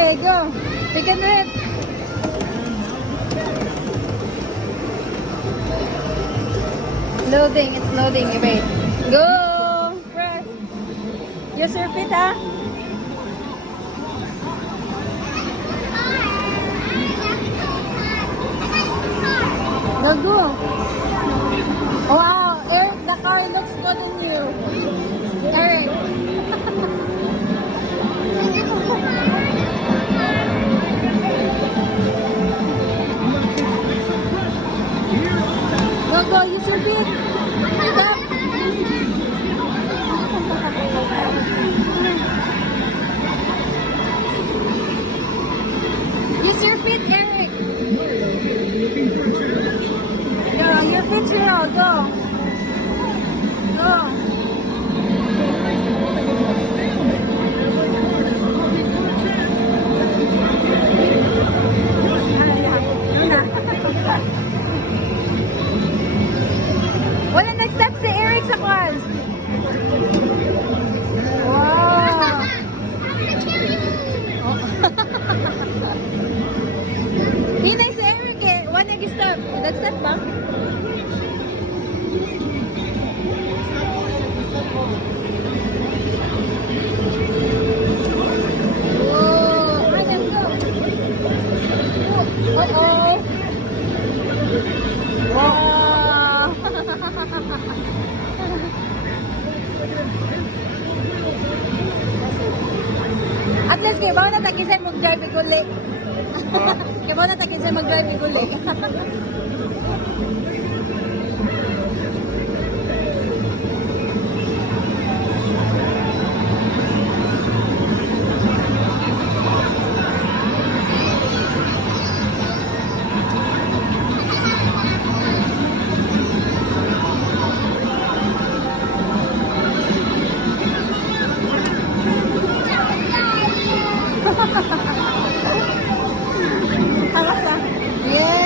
Okay, go. We can do it. Loading, it's loading. Wait. Go. Press. Use your feet, ha? Go, go. Wow, Eric, the car looks good on you. Eric. Go, go, use your feet. Stop. Use your feet, Eric. Go, your feet, Cheryl. Go. Go. Wala nag-step si Eric sa car. Wow. Hinay si Eric eh. Wala nag-step. Nag-step ba? Oh, I can go. Uh-oh. Wow. At least kayo ba na tagisan mag-drive iguli? Kayo ba na tagisan mag-drive iguli? Tawas lang. Yes.